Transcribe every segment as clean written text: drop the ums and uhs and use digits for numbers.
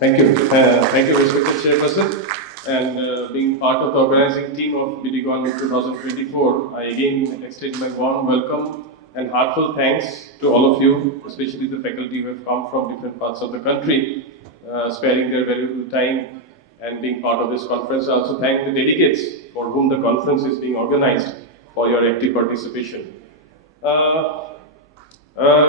Thank you. Thank you, respected Chairperson. And being part of the organizing team of BDCon 2024, I again extend my warm welcome and heartfelt thanks to all of you, especially the faculty who have come from different parts of the country, sparing their valuable time and being part of this conference. I also thank the delegates for whom the conference is being organized for your active participation.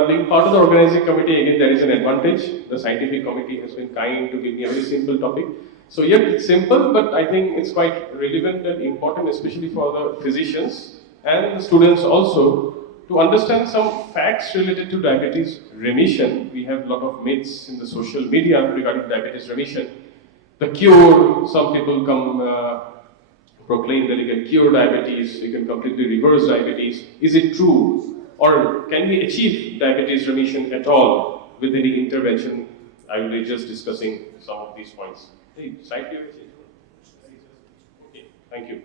Being part of the organizing committee, again, there is an advantage. The scientific committee has been kind to give me a very simple topic. So, yet it's simple, but I think it's quite relevant and important, especially for the physicians and the students also, to understand some facts related to diabetes remission. We have a lot of myths in the social media regarding diabetes remission. The cure, some people come proclaim that you can cure diabetes, you can completely reverse diabetes. Is it true? Or can we achieve diabetes remission at all with any intervention? I will be just discussing some of these points. Hey, slightly okay, thank you.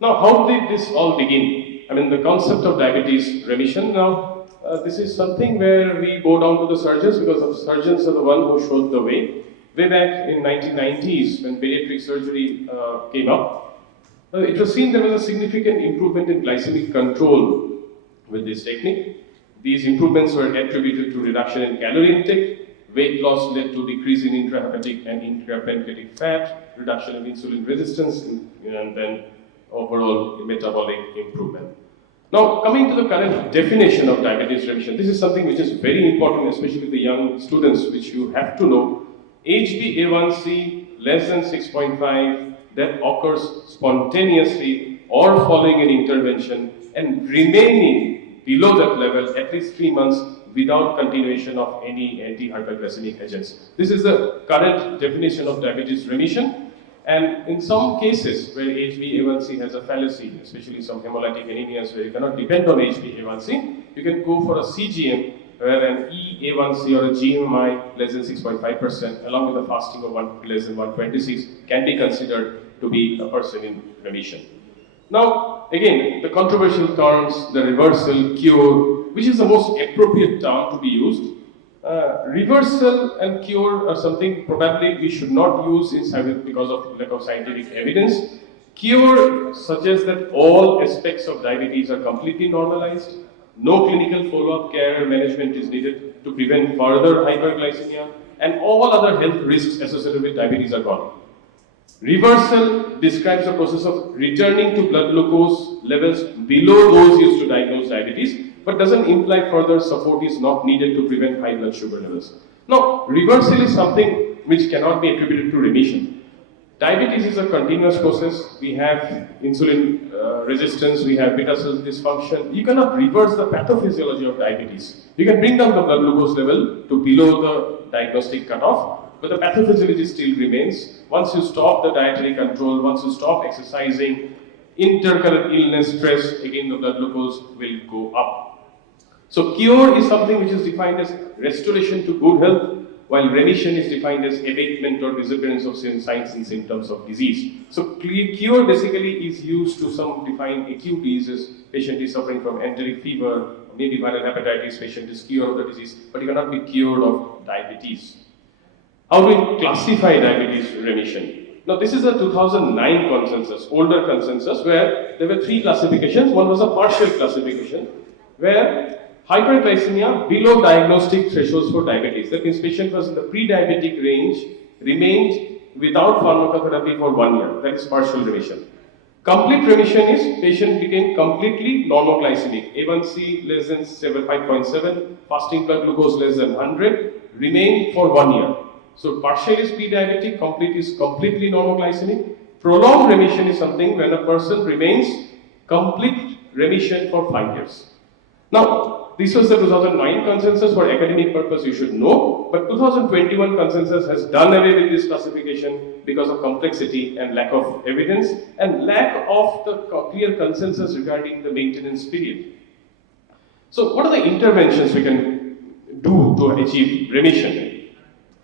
Now, how did this all begin? I mean, the concept of diabetes remission. Now, this is something where we go down to the surgeons, because the surgeons are the one who showed the way. Way back in 1990s, when pediatric surgery came up, it was seen there was a significant improvement in glycemic control with this technique. These improvements were attributed to reduction in calorie intake. Weight loss led to decrease in intrahepatic and intrapancreatic fat, reduction in insulin resistance, and then overall metabolic improvement. Now, coming to the current definition of diabetes remission, this is something which is very important, especially the young students, which you have to know. HbA1c less than 6.5 that occurs spontaneously or following an intervention and remaining below that level at least 3 months without continuation of any anti-hyperglycemic agents. This is the current definition of diabetes remission. And in some cases where HbA1c has a fallacy, especially some hemolytic anemias where you cannot depend on HbA1c, you can go for a CGM where an EA1C or a GMI less than 6.5% along with a fasting of less than 126 can be considered to be a person in remission. Now, again, the controversial terms, the reversal, cure, which is the most appropriate term to be used. Reversal and cure are something probably we should not use in because of lack of scientific evidence. Cure suggests that all aspects of diabetes are completely normalized. No clinical follow-up care management is needed to prevent further hyperglycemia, and all other health risks associated with diabetes are gone. Reversal describes the process of returning to blood glucose levels below those used to diagnose diabetes, but doesn't imply further support is not needed to prevent high blood sugar levels. Now, reversal is something which cannot be attributed to remission. Diabetes is a continuous process. We have insulin resistance, we have beta cell dysfunction. You cannot reverse the pathophysiology of diabetes. You can bring down the blood glucose level to below the diagnostic cutoff, but the pathophysiology still remains. Once you stop the dietary control, once you stop exercising, intercurrent illness, stress, again the blood glucose will go up. So cure is something which is defined as restoration to good health, while remission is defined as abatement or disappearance of signs and symptoms of disease. So cure basically is used to some define acute diseases. Patient is suffering from enteric fever, maybe viral hepatitis, patient is cured of the disease, but you cannot be cured of diabetes. How do we classify diabetes remission? Now, this is a 2009 consensus, older consensus, where there were 3 classifications. One was a partial classification, where hyperglycemia below diagnostic thresholds for diabetes. That means patient was in the pre-diabetic range, remained without pharmacotherapy for 1 year. That is partial remission. Complete remission is patient became completely normoglycemic. A1C less than 5.7, fasting blood glucose less than 100, remained for 1 year. So partial is pre-diabetic, complete is completely normoglycemic. Prolonged remission is something when a person remains complete remission for 5 years. Now, this was the 2009 consensus. For academic purpose, you should know, but 2021 consensus has done away with this classification because of complexity and lack of evidence and lack of the clear consensus regarding the maintenance period. So, what are the interventions we can do to achieve remission?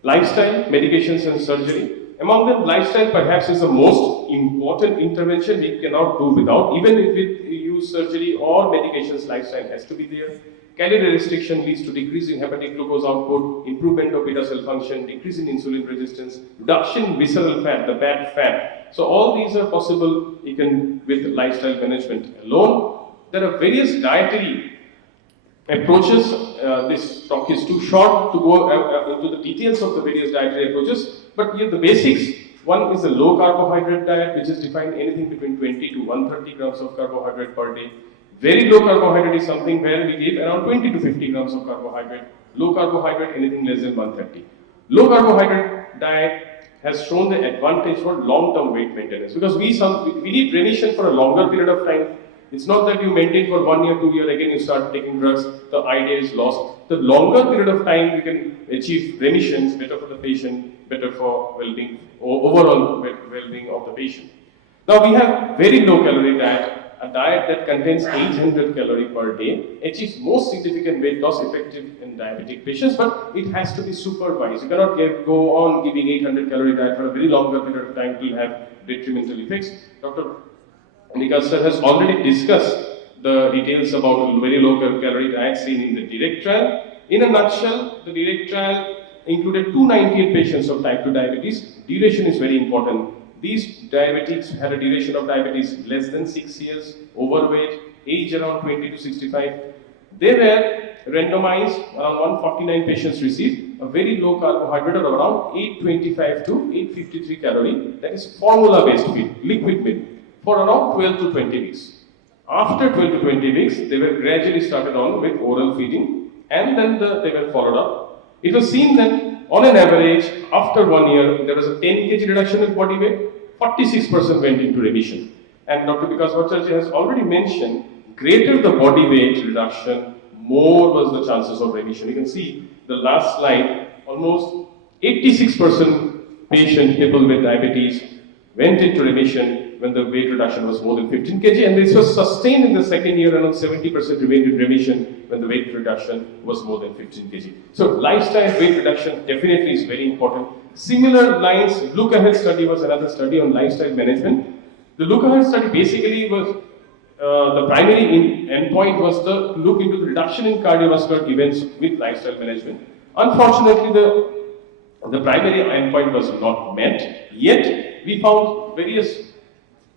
Lifestyle, medications and surgery. Among them, lifestyle perhaps is the most important intervention we cannot do without. Even if we use surgery or medications, lifestyle has to be there. Calorie restriction leads to decrease in hepatic glucose output, improvement of beta cell function, decrease in insulin resistance, reduction in visceral fat, the bad fat. So all these are possible even with lifestyle management alone. There are various dietary approaches. This talk is too short to go into the details of the various dietary approaches, but here the basics. One is a low carbohydrate diet, which is defined anything between 20 to 130 grams of carbohydrate per day. Very low carbohydrate is something where we give around 20 to 50 grams of carbohydrate. Low carbohydrate, anything less than 130. Low carbohydrate diet has shown the advantage for long-term weight maintenance, because we need remission for a longer period of time. It's not that you maintain for 1 year, 2 years, again you start taking drugs, the idea is lost. The longer period of time you can achieve remissions, better for the patient, better for well-being, overall well-being of the patient. Now we have very low calorie diet, a diet that contains 800 calories per day, achieves most significant weight loss effective in diabetic patients, but it has to be supervised. You cannot go on giving 800 calorie diet for a very longer period of time. It will have detrimental effects. Dr. Nikas sir has already discussed the details about very low calorie diet seen in the direct trial. In a nutshell, the direct trial included 298 patients of type 2 diabetes. Duration is very important. These diabetics had a duration of diabetes less than 6 years, overweight, age around 20 to 65. They were randomized, around 149 patients received a very low carbohydrate of around 825 to 853 calorie, that is formula-based feed, liquid milk, for around 12 to 20 weeks. After 12 to 20 weeks, they were gradually started on with oral feeding, and then they were followed up. It was seen that on an average, after 1 year, there was a 10 kg reduction in body weight, 46% went into remission. And Dr. Vikas Bhattacharya has already mentioned, greater the body weight reduction, more was the chances of remission. You can see the last slide, almost 86% patient people with diabetes went into remission when the weight reduction was more than 15 kg, and this was sustained in the second year, around 70% remained in remission when the weight reduction was more than 15 kg. So lifestyle weight reduction definitely is very important. Similar lines, Look Ahead study was another study on lifestyle management. The Look Ahead study basically was, the primary endpoint was to look into the reduction in cardiovascular events with lifestyle management. Unfortunately, the primary endpoint was not met, yet we found various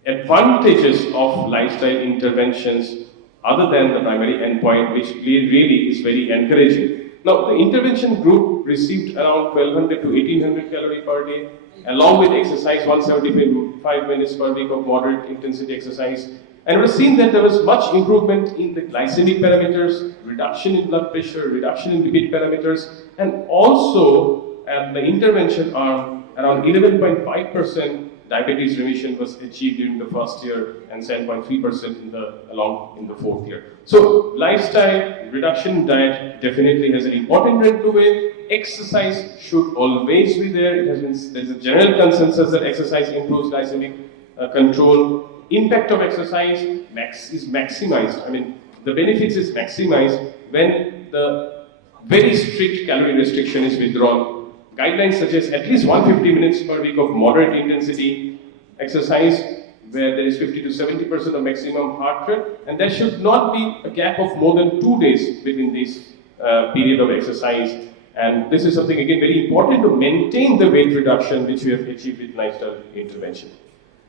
advantages of lifestyle interventions other than the primary endpoint, which really is very encouraging. Now, the intervention group received around 1200 to 1800 calories per day, along with exercise 175 minutes per week of moderate intensity exercise. And it was seen that there was much improvement in the glycemic parameters, reduction in blood pressure, reduction in lipid parameters, and also at the intervention arm, around 11.5% diabetes remission was achieved during the first year and 7.3% in the fourth year. So lifestyle reduction in diet definitely has an important role to play. Exercise should always be there. There's a general consensus that exercise improves glycemic control. Impact of exercise is maximized. I mean, the benefits is maximized when the very strict calorie restriction is withdrawn. Guidelines suggest at least 150 minutes per week of moderate intensity exercise, where there is 50 to 70% of maximum heart rate, and there should not be a gap of more than 2 days within this period of exercise. And this is something again very important to maintain the weight reduction which we have achieved with lifestyle intervention.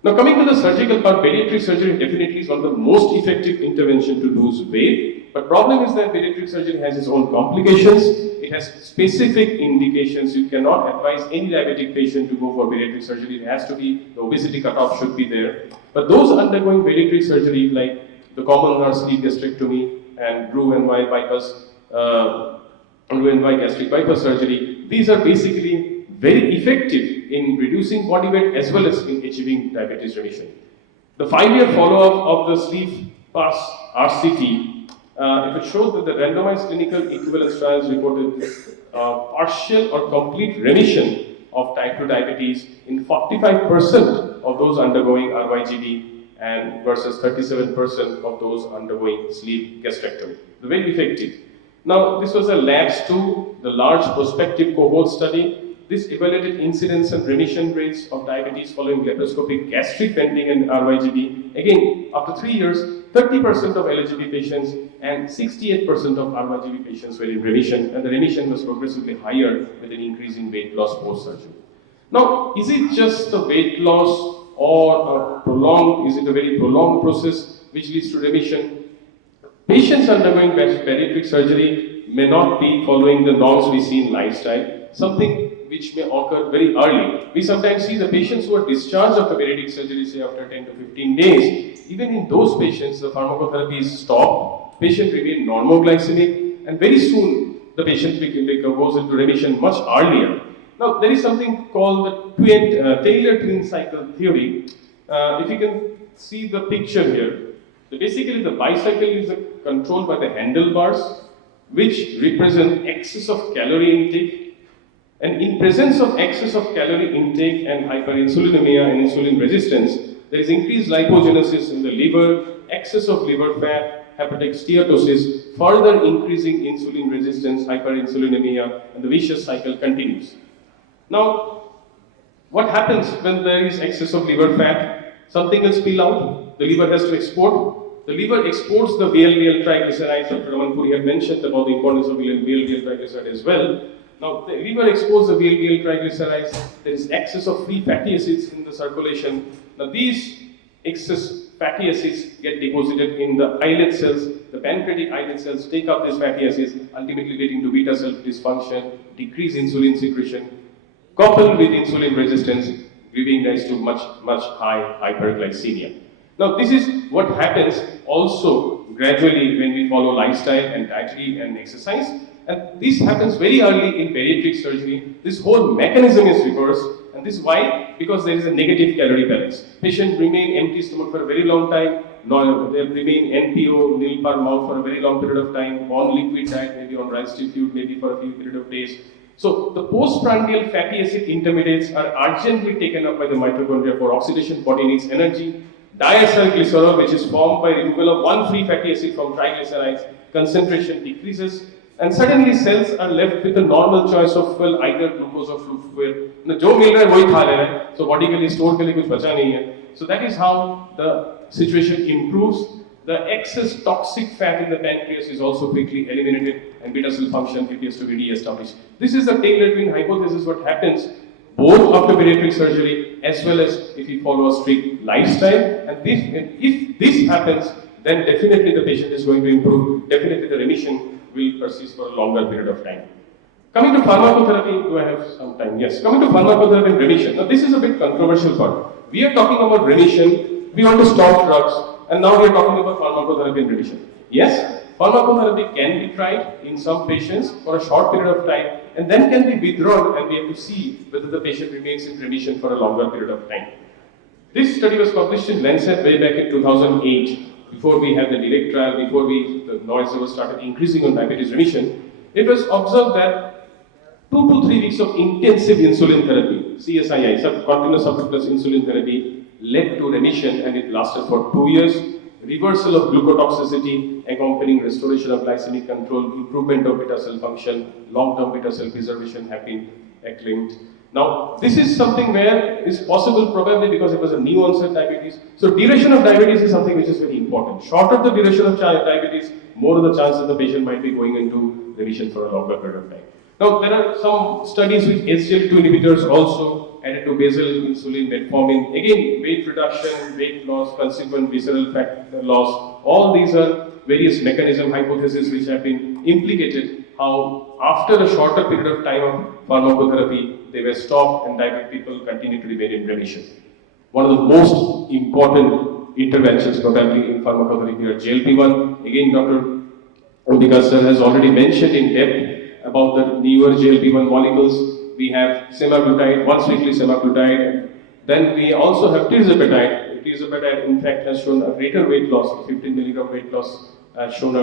Now, coming to the surgical part, bariatric surgery definitely is one of the most effective intervention to lose weight. But problem is that bariatric surgery has its own complications. It has specific indications. You cannot advise any diabetic patient to go for bariatric surgery. It has to be, the obesity cutoff should be there. But those undergoing bariatric surgery, like the common sleeve gastrectomy and Roux-en-Y bypass, Roux-en-Y gastric bypass surgery, these are basically very effective in reducing body weight as well as in achieving diabetes remission. The 5-year follow-up of the sleeve pass RCT, it showed that the randomized clinical equivalence trials reported partial or complete remission of type 2 diabetes in 45% of those undergoing RYGD and versus 37% of those undergoing sleeve gastrectomy. Very effective. Now, this was a LABS-2, the large prospective cohort study. This evaluated incidence and remission rates of diabetes following laparoscopic gastric venting and RYGD. Again, after 3 years, 30% of eligible patients and 68% of RYGV patients were in remission, and the remission was progressively higher with an increase in weight loss post-surgery. Now, is it just the weight loss or is it a very prolonged process which leads to remission? Patients undergoing bariatric surgery may not be following the norms we see in lifestyle, something which may occur very early. We sometimes see the patients who are discharged after bariatric surgery, say after 10 to 15 days. Even in those patients, the pharmacotherapy is stopped, patient remain normoglycemic, and very soon the patient goes into remission much earlier. Now, there is something called the Taylor twin cycle theory. If you can see the picture here, basically the bicycle is controlled by the handlebars, which represent excess of calorie intake. And in presence of excess of calorie intake and hyperinsulinemia and insulin resistance, there is increased lipogenesis in the liver, excess of liver fat, hepatic steatosis, further increasing insulin resistance, hyperinsulinemia, and the vicious cycle continues. Now, what happens when there is excess of liver fat? Something will spill out, the liver has to export. The liver exports the VLDL triglycerides. Dr. Ramanpuri had mentioned about the importance of VLDL triglyceride as well. Now, the liver exports the VLDL triglycerides, there is excess of free fatty acids in the circulation. Now, these excess fatty acids get deposited in the islet cells. The pancreatic islet cells take up these fatty acids, ultimately leading to beta cell dysfunction, decreased insulin secretion, coupled with insulin resistance, giving rise to much high hyperglycemia. Now, this is what happens also gradually when we follow lifestyle and dietary and exercise. And this happens very early in bariatric surgery. This whole mechanism is reversed. And this is why? Because there is a negative calorie balance. Patient remain empty stomach for a very long time. They remain NPO, nil per mouth for a very long period of time, on liquid diet, maybe on rice food, maybe for a few period of days. So the postprandial fatty acid intermediates are urgently taken up by the mitochondria for oxidation. Body needs energy. Diacylglycerol, which is formed by removal of one free fatty acid from triglycerides, concentration decreases, and suddenly cells are left with a normal choice of fuel, either glucose or fuel. जो मिल रहा है वही खा ले रहे हैं, so body के लिए store के लिए कुछ बचा नहीं है. So that is how the situation improves. The excess toxic fat in the pancreas is also quickly eliminated, and beta cell function appears to be re-established. This is the Taylor twin hypothesis. What happens both after bariatric surgery as well as if you follow a strict lifestyle. And if this happens, then definitely the patient is going to improve. Definitely the remission will persist for a longer period of time. Coming to pharmacotherapy, do I have some time? Yes. Coming to pharmacotherapy and remission. Now this is a bit controversial part. We are talking about remission, we want to stop drugs, and now we are talking about pharmacotherapy and remission. Yes, pharmacotherapy can be tried in some patients for a short period of time, and then can be withdrawn, and we have to see whether the patient remains in remission for a longer period of time. This study was published in Lancet way back in 2008, before we had the direct trial, before the noise was started increasing on diabetes remission. It was observed that 2 to 3 weeks of intensive insulin therapy, CSII, continuous subcutaneous insulin therapy, led to remission, and it lasted for 2 years. Reversal of glucotoxicity, accompanying restoration of glycemic control, improvement of beta cell function, long-term beta cell preservation have been acclaimed. Now, this is something where is possible probably because it was a new onset diabetes. So, duration of diabetes is something which is very important. Shorter the duration of diabetes, more the chance that the patient might be going into remission for a longer period of time. Now, there are some studies with SGLT2 inhibitors also added to basal insulin, metformin. Again, weight reduction, weight loss, consequent visceral fat loss. All these are various mechanism hypotheses which have been implicated. How after a shorter period of time of pharmacotherapy, they were stopped and diabetic people continue to remain in remission. One of the most important interventions probably in pharmacotherapy are GLP-1. Again, Dr. Ambika sir has already mentioned in depth about the newer GLP-1 molecules. We have semaglutide, once weekly semaglutide. Then we also have tirzepatide. Tirzepatide, in fact, has shown a greater weight loss. 15 milligram weight loss has shown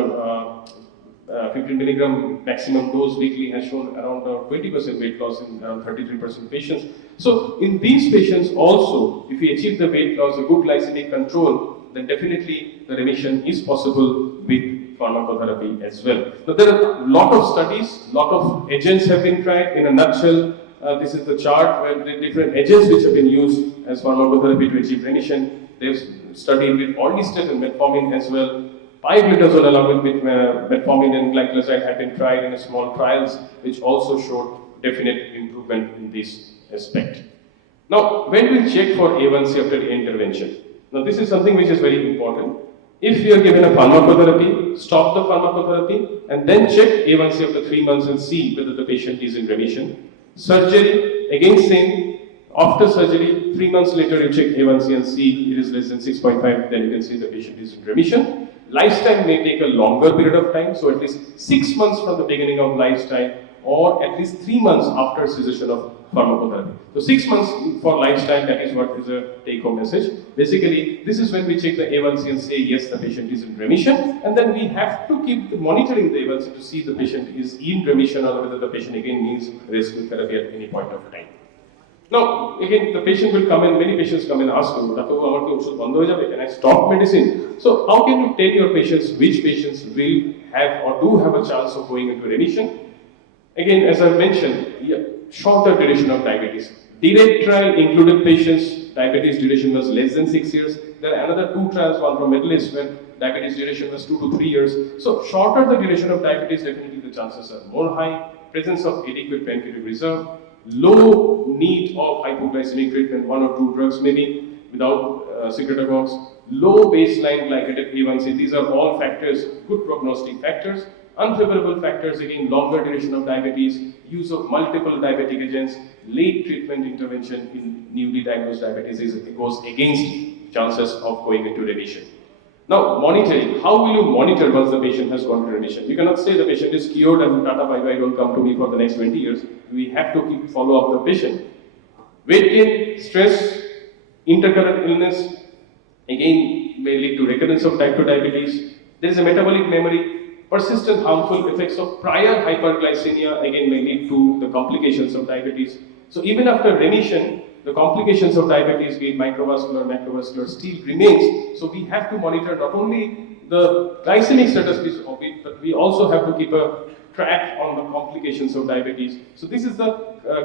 15 milligram maximum dose weekly has shown around 20% weight loss in around 33% patients. So in these patients also, if we achieve the weight loss, a good glycemic control, then definitely the remission is possible with pharmacotherapy as well. Now there are a lot of studies, lot of agents have been tried. In a nutshell, this is the chart where the different agents which have been used as pharmacotherapy to achieve remission. They've studied with orlistat and metformin as well. Pioglitazone along with metformin and glycoside have been tried in small trials, which also showed definite improvement in this aspect. Now, when we check for A1C after intervention? Now, this is something which is very important. If you are given a pharmacotherapy, stop the pharmacotherapy and then check A1C after 3 months and see whether the patient is in remission. Surgery, again same. After surgery, 3 months later, you check A1C and see it is less than 6.5, then you can see the patient is in remission. Lifestyle may take a longer period of time, so at least 6 months from the beginning of lifestyle or at least 3 months after cessation of pharmacotherapy. So 6 months for lifestyle, that is what is a take-home message. Basically, this is when we check the A1C and say yes, the patient is in remission, and then we have to keep monitoring the A1C to see the patient is in remission or whether the patient again needs rescue therapy at any point of time. Now, again, the patient will come in, many patients come and ask you, can I stop medicine? So, how can you tell your patients which patients will have or do have a chance of going into remission? Again, as I mentioned, shorter duration of diabetes. Direct trial included patients, diabetes duration was less than 6 years. There are another 2 trials, one from Middle East, where diabetes duration was 2 to 3 years. So, shorter the duration of diabetes, definitely the chances are more high. Presence of adequate pancreatic reserve. Low need of hypoglycemic treatment, 1 or 2 drugs maybe, without secretagogues. Low baseline glycated A1C, these are all factors, good prognostic factors. Unfavorable factors, again, longer duration of diabetes, use of multiple diabetic agents, late treatment intervention in newly diagnosed diabetes it goes against chances of going into remission. Now, monitoring. How will you monitor once the patient has gone to remission? You cannot say the patient is cured and tata bye bye, don't come to me for the next 20 years. We have to keep follow up the patient. Weight gain, stress, intercurrent illness, again may lead to recurrence of type 2 diabetes. There is a metabolic memory. Persistent harmful effects of prior hyperglycemia again may lead to the complications of diabetes. So even after remission, the complications of diabetes, be it microvascular, macrovascular, still remains. So we have to monitor not only the glycemic status of it, but we also have to keep a track on the complications of diabetes. So this is the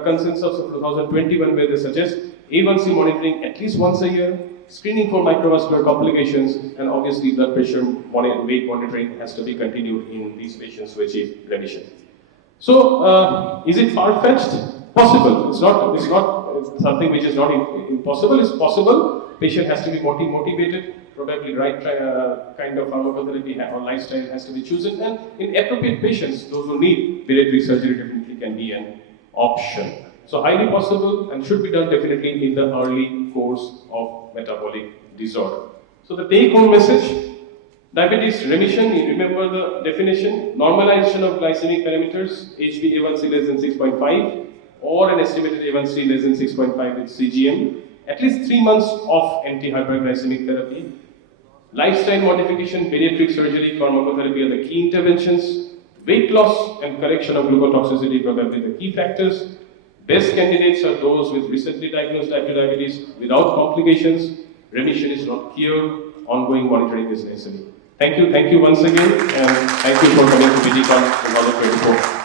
consensus of 2021, where they suggest A1C monitoring at least once a year, screening for microvascular complications, and obviously blood pressure weight monitoring has to be continued in these patients to achieve remission. So, is it far-fetched? Possible. It's not something which is not impossible. It's possible. Patient has to be motivated. Probably right kind of pharmacotherapy or lifestyle has to be chosen. And in appropriate patients, those who need bariatric surgery definitely can be an option. So highly possible and should be done definitely in the early course of metabolic disorder. So the take-home message, diabetes remission, you remember the definition, normalization of glycemic parameters, HbA1c less than 6.5 or an estimated A1C less than 6.5 with CGM, at least 3 months of anti-hyperglycemic therapy, lifestyle modification, bariatric surgery, pharmacotherapy are the key interventions, weight loss and correction of glucotoxicity probably the key factors. Best candidates are those with recently diagnosed type 2 diabetes without complications. Remission is not cure. Ongoing monitoring is necessary. Thank you once again, and thank you for coming to BDCon 2024.